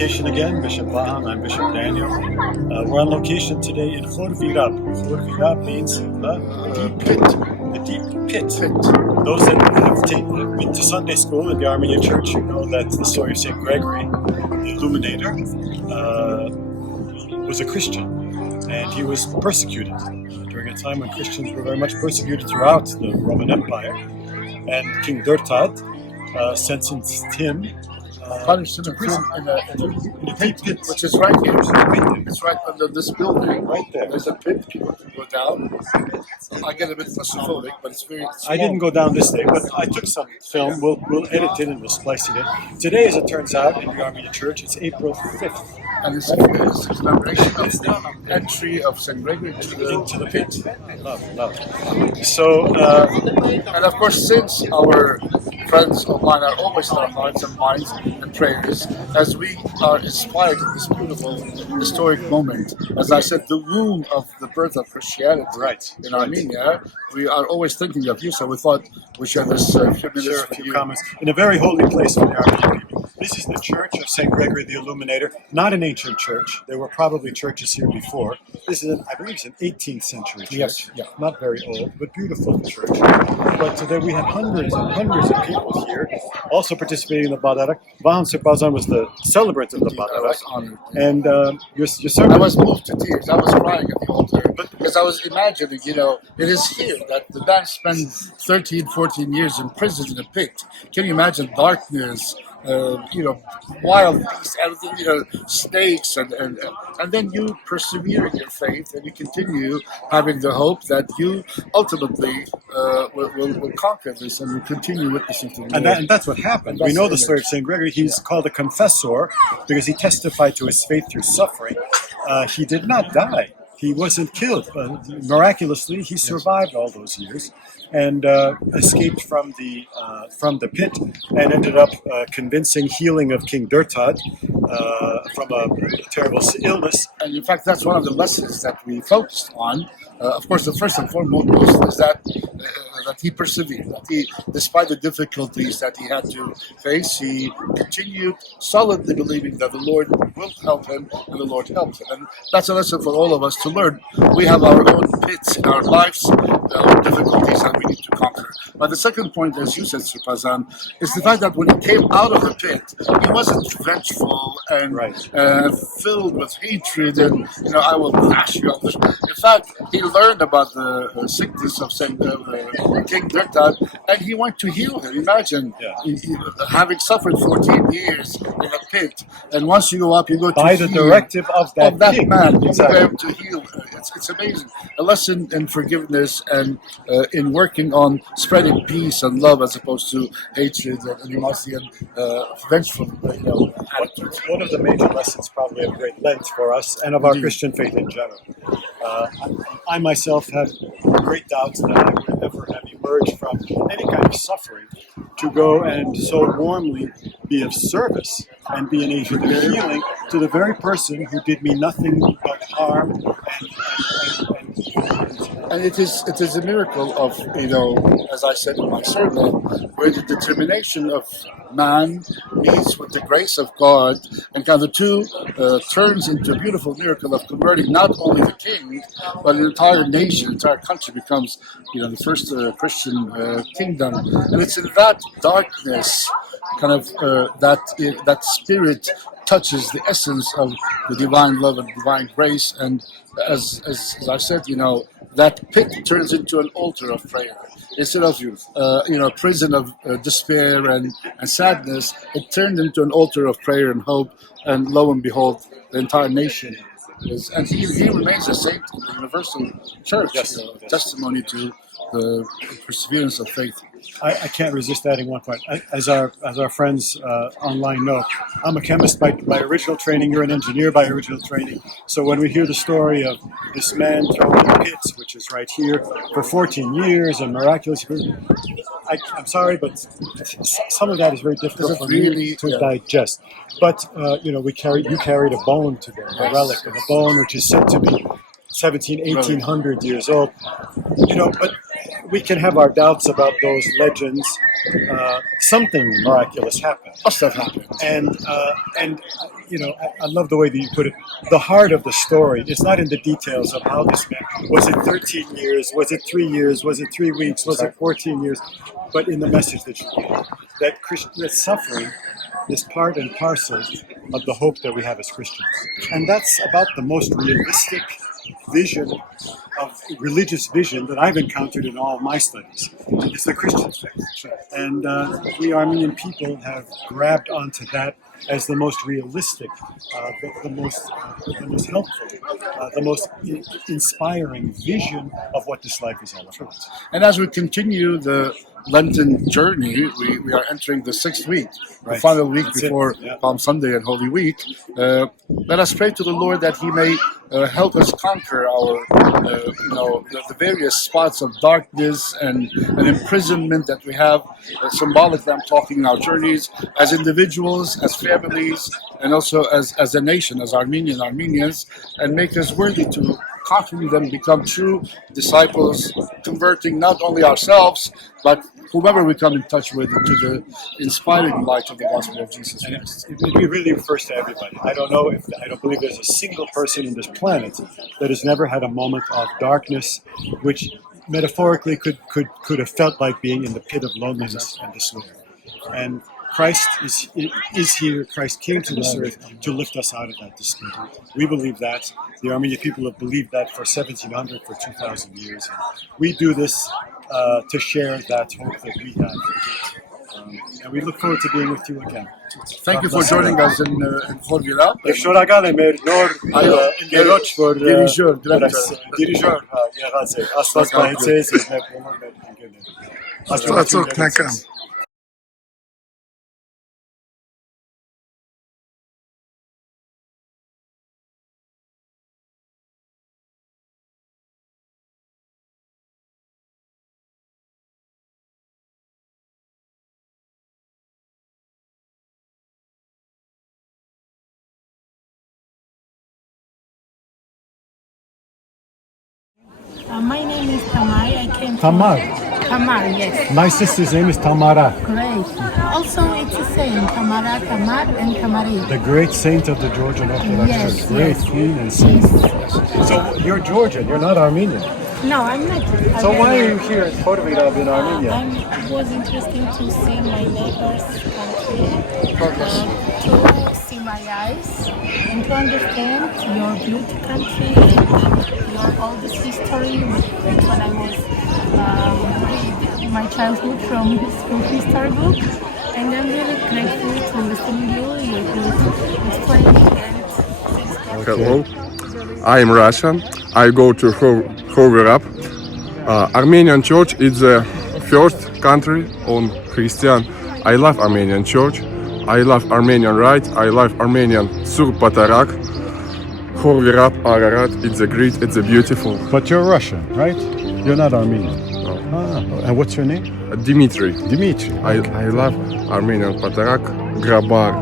location again, Bishop Vahan, I'm Bishop Daniel. We're on location today in Khor Virap. Khor Virap means the deep pit. The deep pit. Those that have been to Sunday school in the Armenian Church, you know that the story of St. Gregory the Illuminator was a Christian, and he was persecuted during a time when Christians were very much persecuted throughout the Roman Empire, and King Durtad sentenced him punished him in a pit, which is right here. It's right under this building. Right there. There's a pit. People can go down. I get a bit claustrophobic, but it's very small. I didn't go down this day, but I took some film. We'll edit it and we'll splice it in. Today, as it turns out, in the Armenian Church, it's April 5th. And it's a commemoration of the entry of St. Gregory into the pit. Love. So, and of course, since our friends online are always in our hearts and minds and prayers, as we are inspired in this beautiful historic moment, as I said, the womb of the birth of Christianity in Armenia, we are always thinking of you, so we thought we share this few minutes share a few comments in a very holy place for the Armenian people. This is the church of St. Gregory the Illuminator, not an ancient church. There were probably churches here before. This is, I believe, it's an 18th century church. Yes, yeah. Not very old, but beautiful church. But today we had hundreds and hundreds of people here, also participating in the Badarak. Vahan Sirpazan was the celebrant of the Badarak. I was honored. And your servant... I was moved to tears. I was crying at the altar. Because I was imagining, it is here that the man spent 13, 14 years in prison in a pit. Can you imagine darkness, wild beasts, snakes, and then you persevere in your faith and you continue having the hope that you ultimately will conquer this and will continue witnessing to the Lord. And that's what happened. We know the story of St. Gregory. He's called a confessor because he testified to his faith through suffering. He did not die. He wasn't killed. Miraculously, he survived all those years and escaped from the pit and ended up convincing healing of King Durtad from a terrible illness. And in fact, that's one of the lessons that we focused on. Of course, the first and foremost is that he persevered. That he, despite the difficulties that he had to face, he continued solidly believing that the Lord will help him, and the Lord helped him. And that's a lesson for all of us to learn. We have our own pits in our lives, our difficulties that we need to conquer. But the second point, as you said, Sirpazan, is the fact that when he came out of the pit, he wasn't vengeful and filled with hatred and, I will crash you. In fact, he learned about the sickness of King Durtad, and he went to heal him. Imagine having suffered 14 years in a pit, and once you go up, you go to by the directive of that king. Man. Exactly. To heal. It's amazing. A lesson in forgiveness and in working on spreading peace and love as opposed to hatred and animosity and vengeful attitudes. One of the major lessons probably of Great Lent for us and of our Christian faith in general. I myself have great doubts that I would ever have emerged from any kind of suffering to go and so warmly be of service and be an agent of healing to the very person who did me nothing but harm and it is a miracle of, as I said in my sermon, where the determination of man meets with the grace of God, and kind of the two turns into a beautiful miracle of converting not only the king, but an entire nation, entire country becomes, the first Christian kingdom. And it's in that darkness, kind of that spirit touches the essence of the divine love and divine grace, and as I said, that pit turns into an altar of prayer. Instead of a prison of despair and sadness, it turned into an altar of prayer and hope, and lo and behold, the entire nation is, and he remains a saint in the universal church. Testimony to the perseverance of faith. I can't resist adding one point. As our friends online know, I'm a chemist by original training. You're an engineer by original training. So when we hear the story of this man thrown in the pits, which is right here, for 14 years and miraculously, I'm sorry, but some of that is very difficult for me to digest. But you carried a bone today, a relic of a bone which is said to be 1800 years old. But we can have our doubts about those legends. Something miraculous happened. Must have happened. And I love the way that you put it. The heart of the story is not in the details of how this man, was it 13 years, was it 3 years, was it 3 weeks, was it 14 years, but in the message that you gave. That suffering is part and parcel of the hope that we have as Christians. And that's about the most realistic vision of religious vision that I've encountered in all of my studies. It's the Christian faith. And we Armenian people have grabbed onto that as the most realistic, the most helpful, the most inspiring vision of what this life is all about. And as we continue the Lenten journey, we are entering the 6th week, the Right. final week That's before Palm Sunday and Holy Week. Let us pray to the Lord that He may help us conquer our, the various spots of darkness and imprisonment that we have, symbolically I'm talking in our journeys, as individuals, as families, and also as a nation, as Armenians, and make us worthy to conquering them, become true disciples, converting not only ourselves, but whomever we come in touch with to the inspiring light of the gospel of Jesus Christ. It really refers to everybody. I don't believe there's a single person in this planet that has never had a moment of darkness, which metaphorically could have felt like being in the pit of loneliness and despair. And Christ is here. Christ came to this earth to lift us out of that despair. We believe that. The Armenian people have believed that for 1700, for 2,000 years. And we do this to share that hope that we have. And we look forward to being with you again. Thank you for joining us in Khor Virap. Շնորհակալ եմ մեր նոր ընկերոջ, որ դիրիժոր եղած է։ Աստված պահեցես ես մեր բոլոր մեր ընկերներին։ Աստված օգնական։ My name is Tamar. I came Tamar. from Tamar, yes. My sister's name is Tamara, Great. Also, it's the same. Tamara, Tamar, and Tamari. the great saint of the Georgian Orthodox Yes, Church. Great yes. queen and saint. Yes. So you're Georgian, you're not Armenian. No, I'm not. So why are you here in Khor Virap in Armenia? It was interesting to see my neighbor's country, to see my eyes, and to understand your beauty country, your oldest history, like when I was read my childhood from school history book. And I'm really grateful to listen to you. You're good explaining and things. Hello, I'm Russian. I go to Khor Virap. Armenian Church is the first country on Christian. I love Armenian Church. I love Armenian rites. I love Armenian Sur Patarak. Khor Virap, Ararat. It's a great. It's a beautiful. But you're Russian, right? You're not Armenian. And what's your name? Dimitri. Dimitri. I love Armenian Patarak. Grabar.